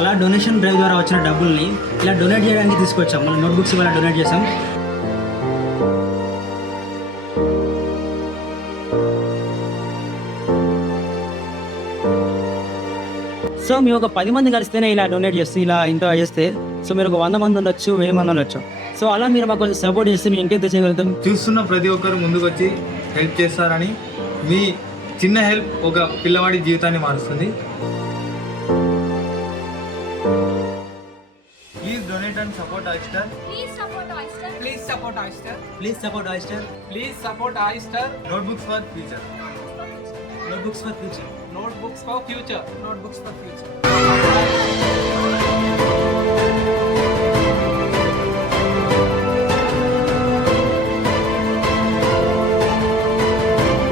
అలా donation drive ద్వారా వచ్చిన డబ్బుల్ని ఇలా డొనేట్ చేయడానికి తీసుకొచ్చాం. మన నోట్బుక్స్ ఇలా డొనేట్ చేసాం. సో మేము ఒక 10 మంది కలిస్తేనే ఇలా డొనేట్ చేస్తే ఇలా ఇంత చేస్తే సో మీరు ఒక 100 మంది ఉండొచ్చు, 1000 మంది ఉండొచ్చు. సో అలా మీరు మాకు కొంచెం సపోర్ట్ చేస్తే మేము ఇంకెంత చేయగలుగుతాం. చూస్తున్న ప్రతి ఒక్కరు ముందుకు వచ్చి హెల్ప్ చేస్తారని, మీ చిన్న హెల్ప్ ఒక పిల్లవాడి జీవితాన్ని మారుస్తుంది. Please donate and support Oyster. Please support Oyster. Please support Oyster. Please support Oyster. Please support Oyster. Notebooks for future. Notebooks for future. Notebooks for future. Notebooks for future.